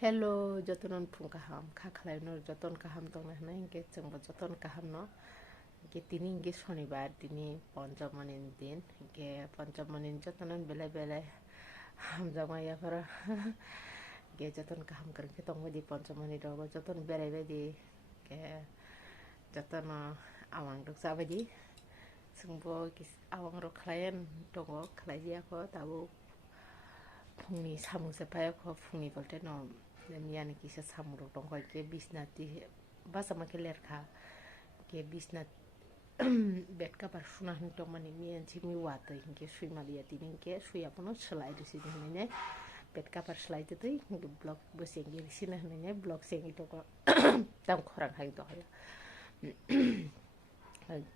Hello, jotonon pung kaham, kakhalai no joton kaham tong na hingke jengbo joton kaham no. Hingke tini hingke shonibar tini ponjomanin din, hingke ponjomanin jotonon bele bele hamjama yapara. Hingke joton kaham kerke tong di ponjomani rogo joton bere bedi, hingke joton awang rok sabedi. Sungbo awang rok khlayan tongo khlai ako tabu fungni samung sepayako fungni bolte no. Yani kisa samuro tongko ke bisnati basa makeler kha ke bisnat bed cover suna hinto mani mian chimi wata hinke sui malia tini ke sui apono selai du sini hene bed cover selai tu hinke blog bosengi sini hene blog sengi to ko tam khorang hai to ya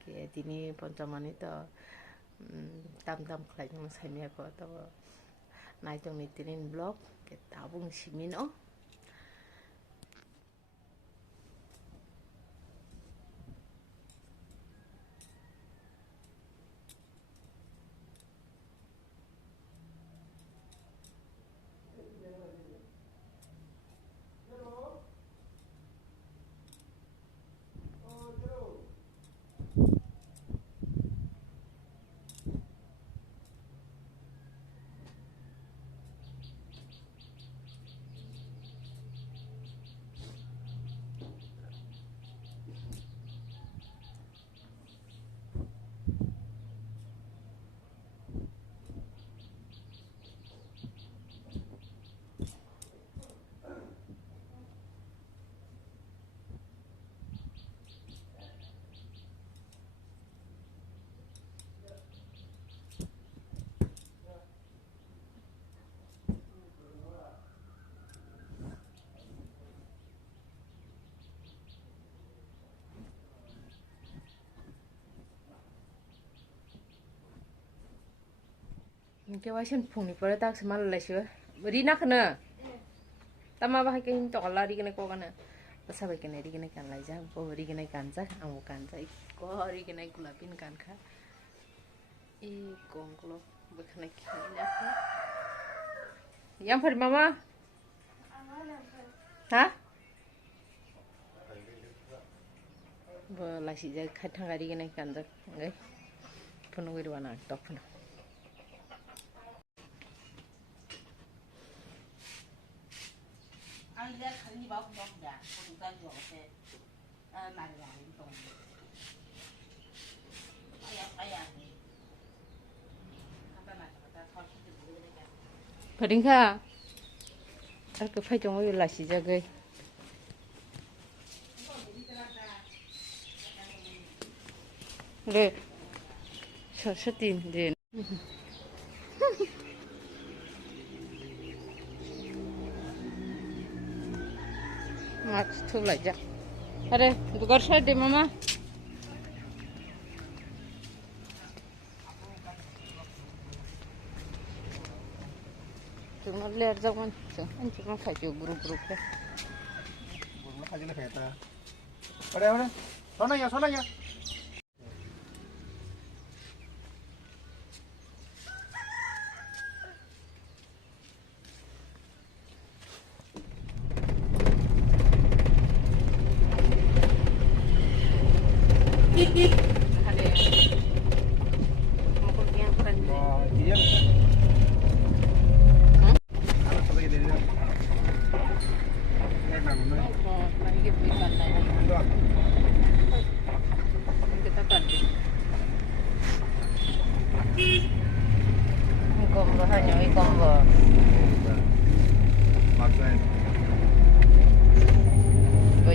ke tini poncamani to tam khlai jong saimia ko to nai tong ni tinin blog ke tabung simin o. Hingke waisen fungni pore tak semal laisyo rina khana tama ba ke hin to lari kene ko kana sabai kene ri kene kan laija ko ri kene kanja amu kanja ko ri kene gulapin kan kha I konglo bekhane khina kha yang phar mama ha bo lasi ja khathang ri kene kanja ngai phunu wirwana to phunu anh ra khẩn đi báo đọc giả cùng ta dọn xe mà giả đến tồn ai à Padingka aku phai chong oi la si jagai le sa tin de mat thu lại ja are dugar sa de mama cuma lihat zaman kan cuma kayu grup ya Nó khai cái ta. Ở đây đây. Xóa nó nha.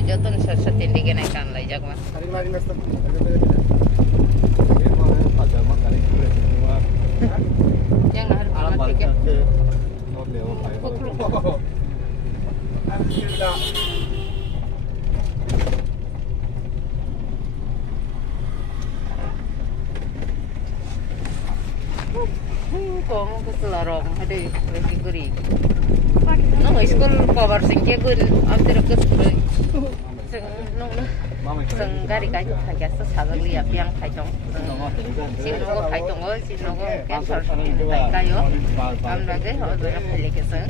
Joton setin di kenaikan lah jak mas. Lari mas tuh. Ini mau pajama kali itu semua. Yang harus alam balik ya. ke model kayak. Alhamdulillah. Kong keselarong ada lagi guri. Nang school cover singke gun amtir ke school. Nong seng gari kai khajasa sagli apiang khajong. Sinogo khajong o sinogo ke sor kai kayo. Am lage ho dora khale ke seng.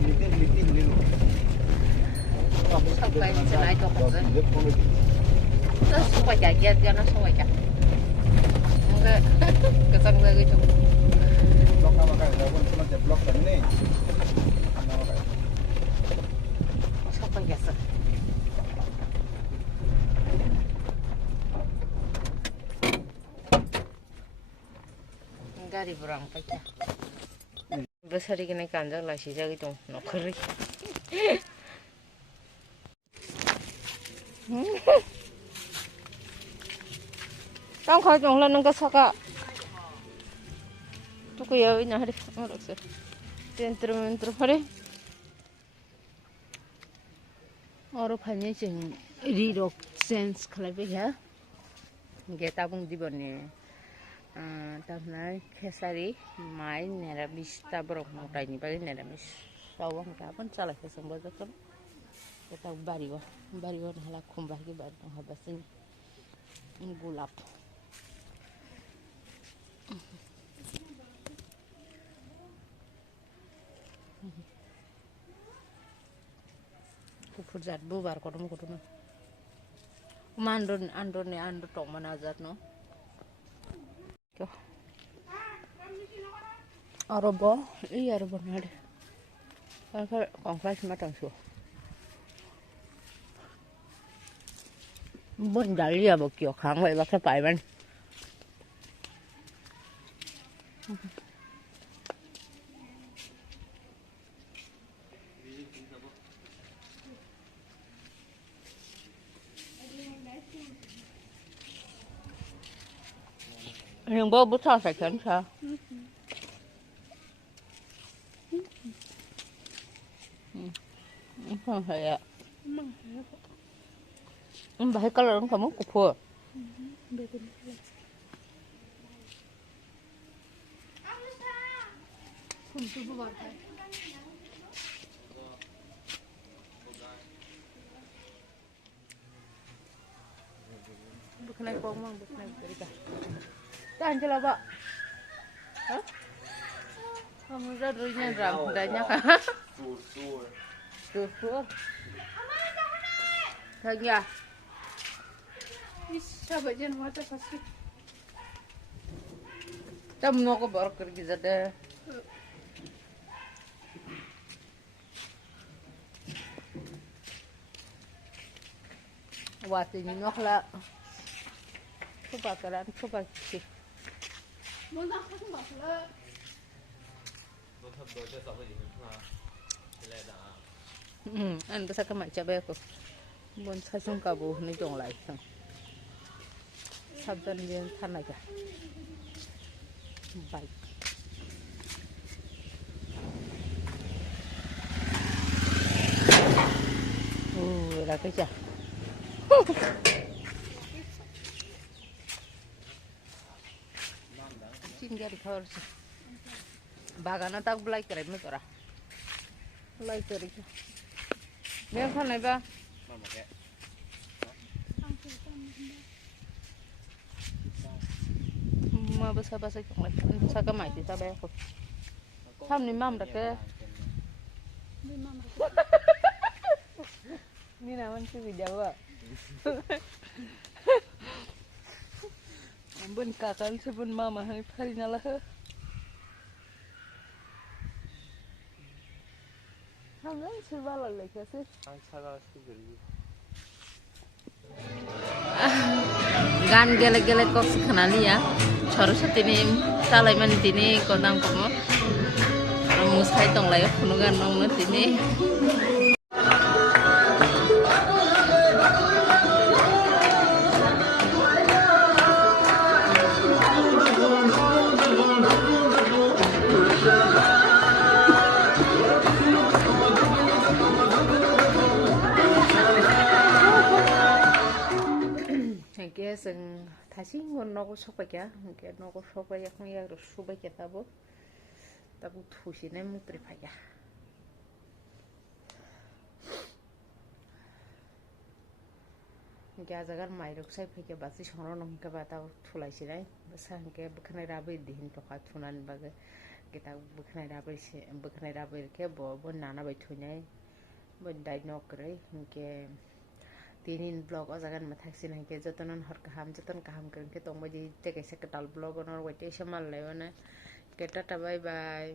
सबाय जानाय दं 이제 보내. सबाय जाना सबाय जा गोजां जागै दं blok nama kayak pun cuma blok dan ini. Nama kayak. सबाय जासै गारि बुरां फैसा बोसोर गनाय गानजा लासि जागै दं न'खरै Tao khỏi trồng lên cái sao cả. Tôi cứ yêu nhà đi, không được rồi. Tiền trừ phải. Ở phần như chừng read sense khai bây giờ. Cái tao cũng đi bên này. Tao nói kesari mai neramis ta berok mau tanya bagi neramis. Sawang kapan salah kesembuhan tu kan? Kita bariwa nahala kumbah ke bar habasin gulap. Kupur zat bubar kono kono. Andon tok mana zat no. Arobo, iya arobo nade. Kalau kongkas matang su. Bun dali ya bokyo khang vậy bác phải bạn. Nhưng bố bút sao phải khấn sao? Không phải ạ. Bahaya kalau orang kamu kupur. Bukan kau mang, bukan kita. Jangan jelas pak. Hah? Kamu dah dulunya ram, dahnya kah? Sur. Tanya. Bisa baca mata pasti. Kamu mau ke baru kerja ada. Waktu ini nak lah. Coba kalian coba sih. Mau nak apa lah? Anh bisa ke macam apa? Bon saja kabu ni jong lai sang. Sabdan dia tan aja. Baik. Lah kerja. Tinggal di kamar sih. Bagana tak belai kerja metora. Belai kerja. Dia kan apa? Mà bữa sau chồng lại sao cái mày thì sao bé không? Thăm ni mam được cái. Ni nào anh cái video à? Bên kakak sebun mama hari hari nalah. Hamdan serba lagi sih. Gan gele kok sekanali ya. Harus tini salaiman tini kodang komo. Musai tong lai punugan nong tini. Sing 다시 ngon nogo sokbaya, mungkin nogo sokbaya kung ya harus subaya tabu tushine mutri paya. Mungkin azagar mairuk saya paya basi shono nong ke bata tulai sinai, basa mungkin bukan rabi dihin tokat tunan baga kita bukan rabi ke bo nana baitunya bendai nokre hingke tinin blog o jagan ma thaksin hingke jotonon hor kaham joton kaham ke tongbai di teke se ketal blog onor waite samal laibane ke tata bye bye.